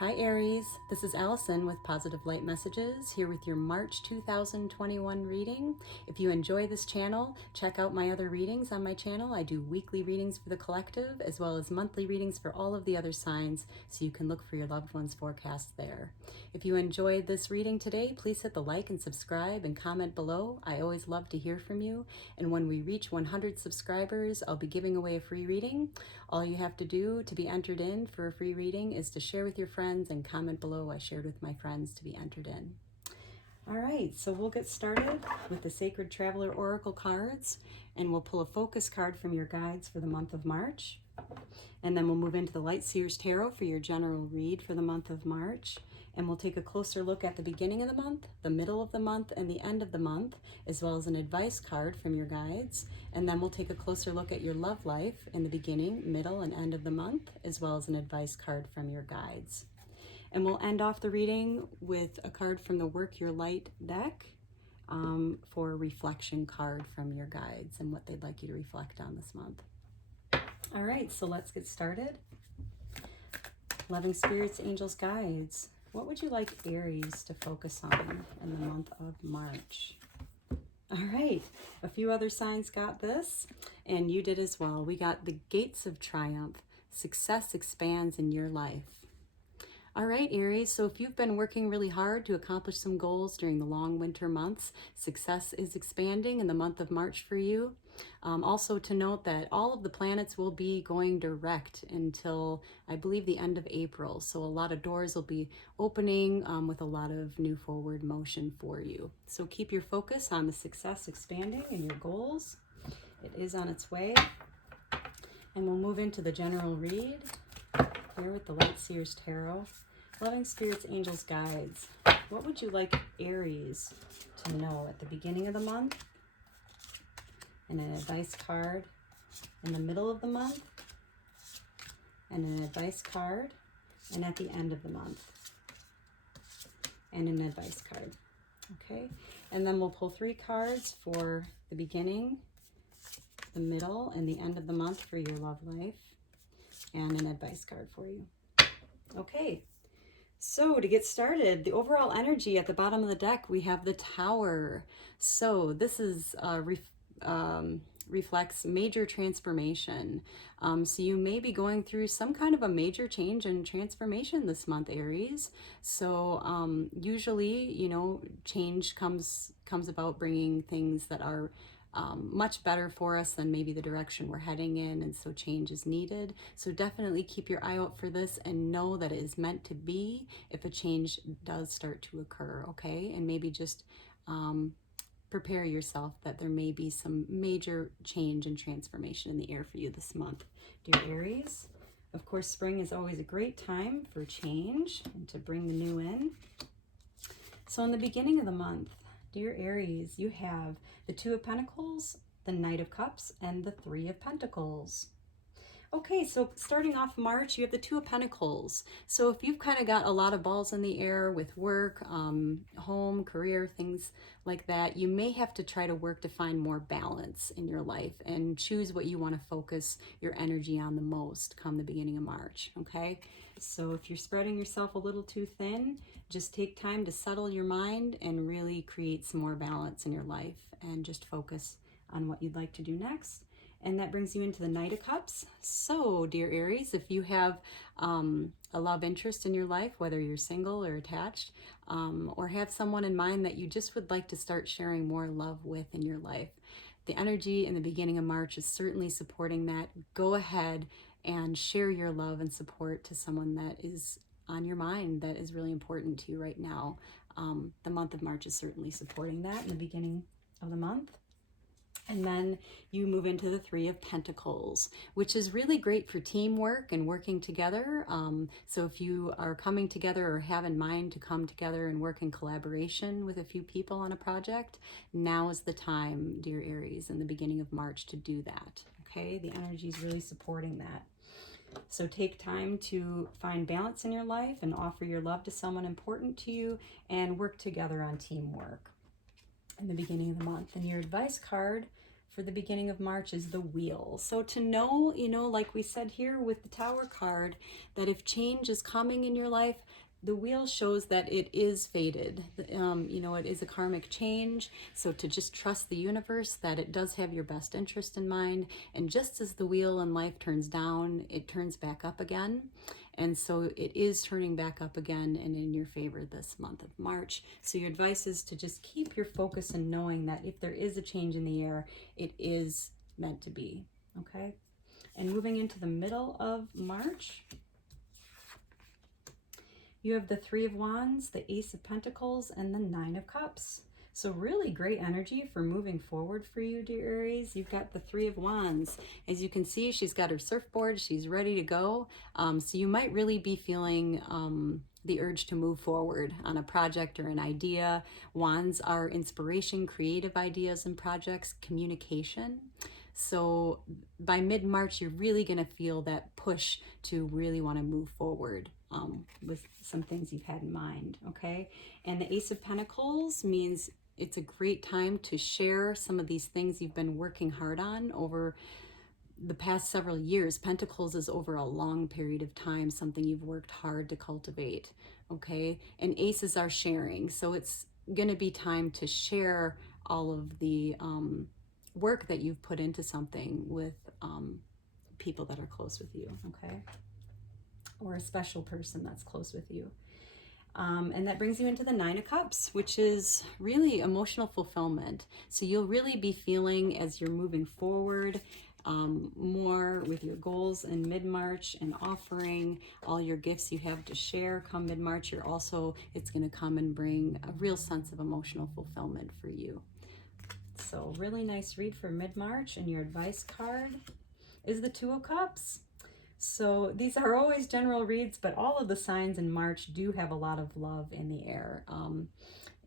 Hi Aries, this is Allison with Positive Light Messages, here with your March 2021 reading. If you enjoy this channel, check out my other readings on my channel. I do weekly readings for the collective as well as monthly readings for all of the other signs, so you can look for your loved one's forecast there. If you enjoyed this reading today, please hit the like and subscribe and comment below. I always love to hear from you, and when we reach 100 subscribers, I'll be giving away a free reading. All you have to do to be entered in for a free reading is to share with your friends and comment below I shared with my friends to be entered in. All right, so we'll get started with the Sacred Traveler Oracle cards, and we'll pull a focus card from your guides for the month of March. And then we'll move into the Light Seers Tarot for your general read for the month of March. And we'll take a closer look at the beginning of the month, the middle of the month, and the end of the month, as well as an advice card from your guides. And then we'll take a closer look at your love life in the beginning, middle, and end of the month, as well as an advice card from your guides. And we'll end off the reading with a card from the Work Your Light deck for a reflection card from your guides and what they'd like you to reflect on this month. All right, so let's get started. Loving spirits, angels, guides. What would you like Aries to focus on in the month of March? All right, a few other signs got this, and you did as well. We got the Gates of Triumph. Success expands in your life. All right, Aries, so if you've been working really hard to accomplish some goals during the long winter months, success is expanding in the month of March for you. Also to note that all of the planets will be going direct until, I believe, the end of April. So a lot of doors will be opening with a lot of new forward motion for you. So keep your focus on the success expanding and your goals. It is on its way. And we'll move into the general read here with the Light Seers Tarot. Loving spirits, angels, guides. What would you like Aries to know at the beginning of the month, and an advice card in the middle of the month, and an advice card, and at the end of the month, and an advice card? Okay, and then we'll pull 3 cards for the beginning, the middle, and the end of the month for your love life, and an advice card for you. Okay, so to get started, the overall energy at the bottom of the deck, we have the Tower. So this is reflects major transformation. So you may be going through some kind of a major change and transformation this month, Aries. So usually, you know, change comes about bringing things that are much better for us than maybe the direction we're heading in, and so change is needed. So definitely keep your eye out for this and know that it is meant to be if a change does start to occur, okay? And maybe just prepare yourself that there may be some major change and transformation in the air for you this month, dear Aries. Of course, spring is always a great time for change and to bring the new in. So in the beginning of the month, dear Aries, you have the 2 of Pentacles, the Knight of Cups, and the 3 of Pentacles. Okay, so starting off March, you have the 2 of Pentacles. So if you've kind of got a lot of balls in the air with work, home, career, things like that, you may have to try to work to find more balance in your life and choose what you want to focus your energy on the most come the beginning of March, okay? So if you're spreading yourself a little too thin, just take time to settle your mind and really create some more balance in your life and just focus on what you'd like to do next. And that brings you into the Knight of Cups. So, dear Aries, if you have a love interest in your life, whether you're single or attached, or have someone in mind that you just would like to start sharing more love with in your life, the energy in the beginning of March is certainly supporting that. Go ahead and share your love and support to someone that is on your mind, that is really important to you right now. The month of March is certainly supporting that in the beginning of the month. And then you move into the 3 of Pentacles, which is really great for teamwork and working together. So if you are coming together or have in mind to come together and work in collaboration with a few people on a project, now is the time, dear Aries, in the beginning of March to do that. Okay, the energy is really supporting that. So take time to find balance in your life and offer your love to someone important to you and work together on teamwork in the beginning of the month. And your advice card for the beginning of March is the Wheel. So to know, like we said here with the Tower card, that if change is coming in your life, the Wheel shows that it is fated. It is a karmic change. So to just trust the universe that it does have your best interest in mind. And just as the wheel in life turns down, it turns back up again. And so it is turning back up again and in your favor this month of March. So your advice is to just keep your focus and knowing that if there is a change in the air, it is meant to be. Okay? And moving into the middle of March, you have the Three of Wands, the Ace of Pentacles, and the Nine of Cups. So really great energy for moving forward for you, dear Aries. You've got the Three of Wands. As you can see, she's got her surfboard. She's ready to go. So you might really be feeling the urge to move forward on a project or an idea. Wands are inspiration, creative ideas and projects, communication. So by mid-March, you're really going to feel that push to really want to move forward with some things you've had in mind, okay? And the Ace of Pentacles means it's a great time to share some of these things you've been working hard on over the past several years. Pentacles is over a long period of time, something you've worked hard to cultivate, okay? And aces are sharing, so it's going to be time to share all of the work that you've put into something with people that are close with you, okay? Or a special person that's close with you. And that brings you into the Nine of Cups, which is really emotional fulfillment. So you'll really be feeling as you're moving forward more with your goals in mid-March and offering all your gifts you have to share come mid-March. It's going to come and bring a real sense of emotional fulfillment for you. So really nice read for mid-March, and your advice card is the Two of Cups. So these are always general reads, but all of the signs in March do have a lot of love in the air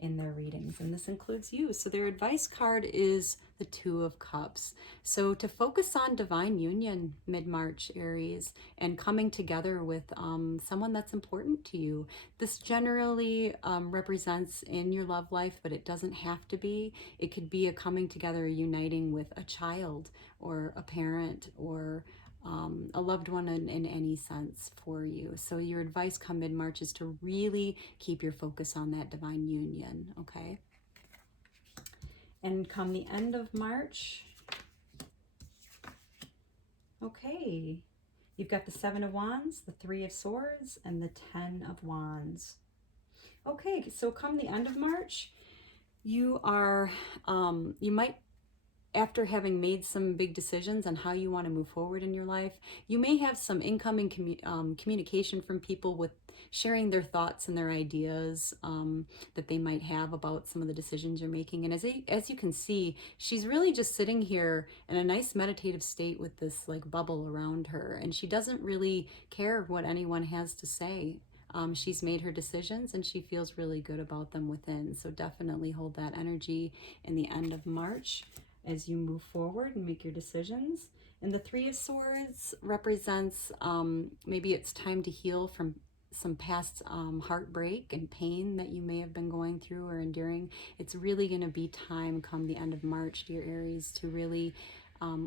in their readings, and this includes you. So their advice card is the Two of Cups. So to focus on divine union mid-March, Aries, and coming together with someone that's important to you. This generally represents in your love life, but it doesn't have to be. It could be a coming together, a uniting with a child or a parent or a loved one in any sense for you. So your advice come mid-March is to really keep your focus on that divine union, okay? And come the end of March, okay, you've got the Seven of Wands, the Three of Swords, and the Ten of Wands. Okay, so come the end of March, you might, after having made some big decisions on how you want to move forward in your life, you may have some incoming communication from people with sharing their thoughts and their ideas that they might have about some of the decisions you're making. And as you can see, she's really just sitting here in a nice meditative state with this like bubble around her, and she doesn't really care what anyone has to say. She's made her decisions and she feels really good about them within. So definitely hold that energy in the end of March as you move forward and make your decisions. And the Three of Swords represents maybe it's time to heal from some past heartbreak and pain that you may have been going through or enduring. It's really going to be time come the end of March, dear Aries, to really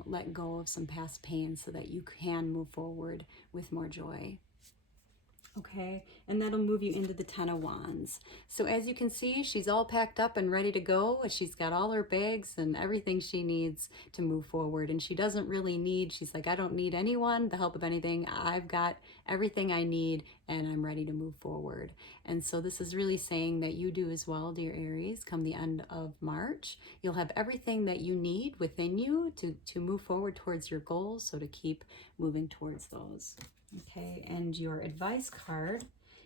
let go of some past pain so that you can move forward with more joy. Okay, and that'll move you into the Ten of Wands. So as you can see, she's all packed up and ready to go. She's got all her bags and everything she needs to move forward. And she doesn't really need, she's like, I don't need anyone, the help of anything. I've got everything I need and I'm ready to move forward. And so this is really saying that you do as well, dear Aries, come the end of March. You'll have everything that you need within you to move forward towards your goals, so to keep moving towards those. Okay, and your advice card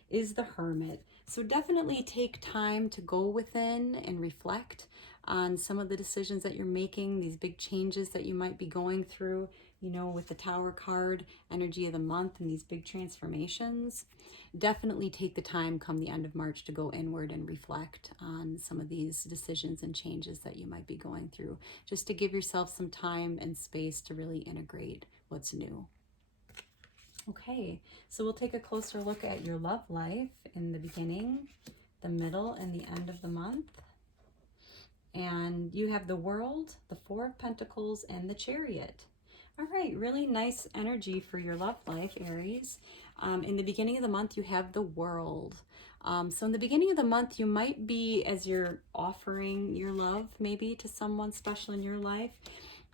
is the Hermit. So definitely take time to go within and reflect on some of the decisions that you're making, these big changes that you might be going through, with the Tower card, energy of the month, and these big transformations. Definitely take the time come the end of March to go inward and reflect on some of these decisions and changes that you might be going through, just to give yourself some time and space to really integrate what's new. Okay, so we'll take a closer look at your love life in the beginning, the middle, and the end of the month. And you have the World, the Four of Pentacles, and the Chariot. All right, really nice energy for your love life, Aries. In the beginning of the month, you have the World. So in the beginning of the month, you might be, as you're offering your love maybe to someone special in your life,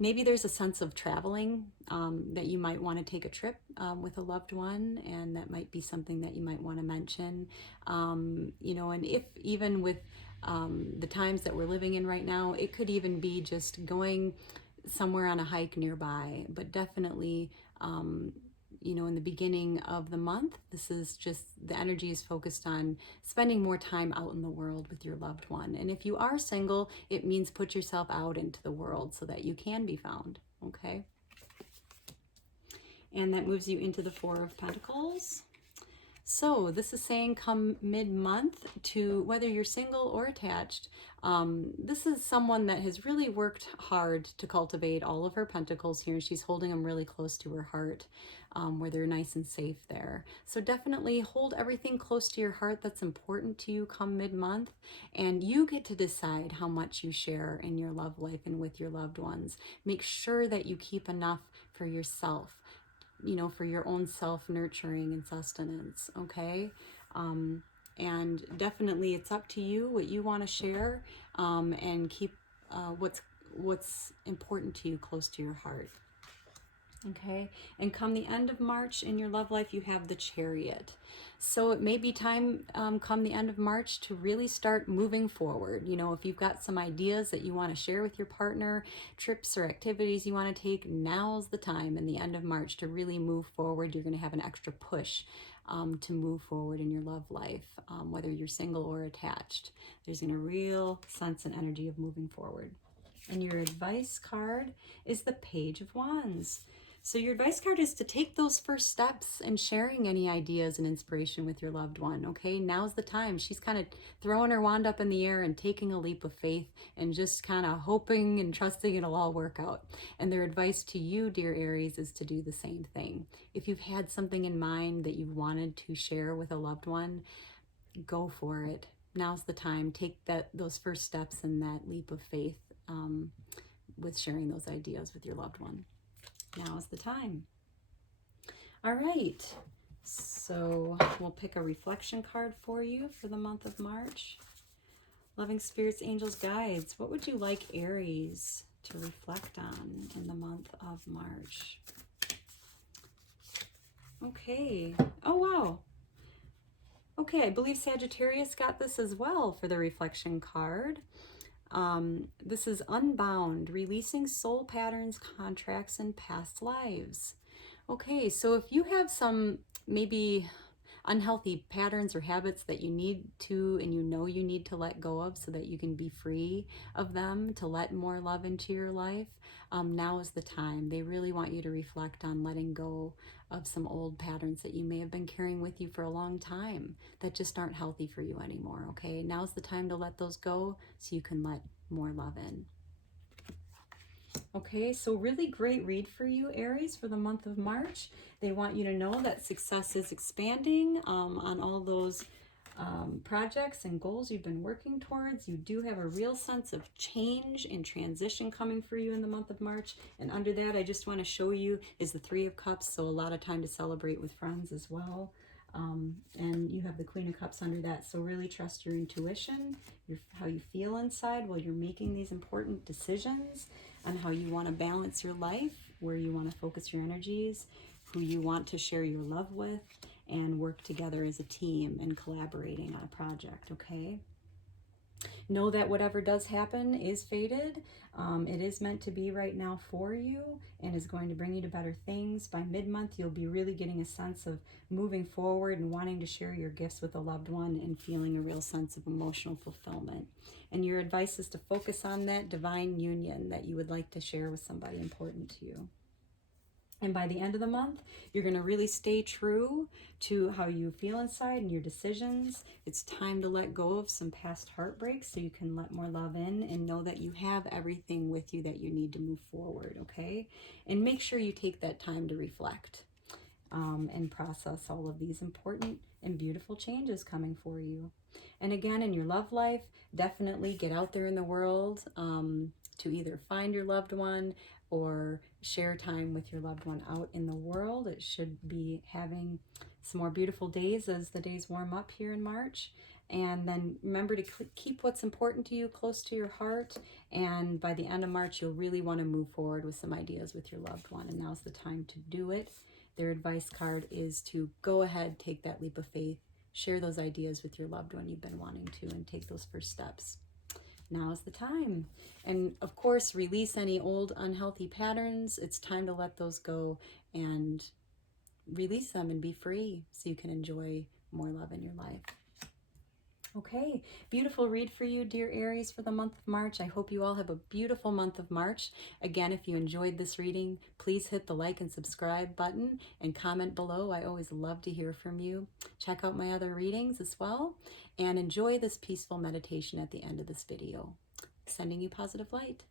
maybe there's a sense of traveling, that you might want to take a trip with a loved one, and that might be something that you might want to mention. You know, and if even with the times that we're living in right now, it could even be just going somewhere on a hike nearby, but definitely, you know, in the beginning of the month, this is just, the energy is focused on spending more time out in the world with your loved one. And if you are single, it means put yourself out into the world so that you can be found, okay? And that moves you into the Four of Pentacles. So this is saying come mid-month, to whether you're single or attached, this is someone that has really worked hard to cultivate all of her pentacles here. She's holding them really close to her heart, where they're nice and safe there. So definitely hold everything close to your heart that's important to you come mid-month, and you get to decide how much you share in your love life and with your loved ones. Make sure that you keep enough for yourself, you know, for your own self-nurturing and sustenance, okay? And definitely it's up to you what you want to share, and keep what's important to you close to your heart, okay? And come the end of March in your love life, you have the Chariot. So it may be time come the end of March to really start moving forward. You know, if you've got some ideas that you want to share with your partner, trips or activities you want to take, now's the time in the end of March to really move forward. You're going to have an extra push to move forward in your love life, whether you're single or attached. There's a real sense and energy of moving forward. And your advice card is the Page of Wands. So your advice card is to take those first steps and sharing any ideas and inspiration with your loved one, okay? Now's the time. She's kind of throwing her wand up in the air and taking a leap of faith and just kind of hoping and trusting it'll all work out. And their advice to you, dear Aries, is to do the same thing. If you've had something in mind that you've wanted to share with a loved one, go for it. Now's the time. Take those first steps and that leap of faith with sharing those ideas with your loved one. Now is the time. All right, so we'll pick a reflection card for you for the month of March. Loving spirits, angels, guides, what would you like Aries to reflect on in the month of March? Okay. Oh, wow. Okay, I believe Sagittarius got this as well for the reflection card. This is Unbound, releasing soul patterns, contracts, and past lives. Okay, so if you have some maybe unhealthy patterns or habits that you need to, and you know you need to let go of so that you can be free of them, to let more love into your life, now is the time. They really want you to reflect on letting go of some old patterns that you may have been carrying with you for a long time that just aren't healthy for you anymore, okay? Now's the time to let those go so you can let more love in. Okay, so really great read for you, Aries, for the month of March. They want you to know that success is expanding on all those projects and goals you've been working towards. You do have a real sense of change and transition coming for you in the month of March. And under that, I just want to show you is the Three of Cups, so a lot of time to celebrate with friends as well. And you have the Queen of Cups under that, so really trust your intuition, how you feel inside while you're making these important decisions on how you want to balance your life, where you want to focus your energies, who you want to share your love with, and work together as a team and collaborating on a project, okay? Know that whatever does happen is fated. It is meant to be right now for you and is going to bring you to better things. By mid-month, you'll be really getting a sense of moving forward and wanting to share your gifts with a loved one and feeling a real sense of emotional fulfillment. And your advice is to focus on that divine union that you would like to share with somebody important to you. And by the end of the month, you're going to really stay true to how you feel inside and your decisions. It's time to let go of some past heartbreaks so you can let more love in and know that you have everything with you that you need to move forward, okay? And make sure you take that time to reflect and process all of these important and beautiful changes coming for you. And again, in your love life, definitely get out there in the world to either find your loved one or share time with your loved one out in the world. It should be having some more beautiful days as the days warm up here in March. And then remember to keep what's important to you close to your heart. And by the end of March, you'll really want to move forward with some ideas with your loved one. And now's the time to do it. Their advice card is to go ahead, take that leap of faith, share those ideas with your loved one you've been wanting to, and take those first steps. Now is the time. And of course, release any old unhealthy patterns. It's time to let those go and release them and be free so you can enjoy more love in your life. Okay, beautiful read for you, dear Aries, for the month of March. I hope you all have a beautiful month of March. Again, if you enjoyed this reading, please hit the like and subscribe button and comment below. I always love to hear from you. Check out my other readings as well, and enjoy this peaceful meditation at the end of this video. Sending you positive light.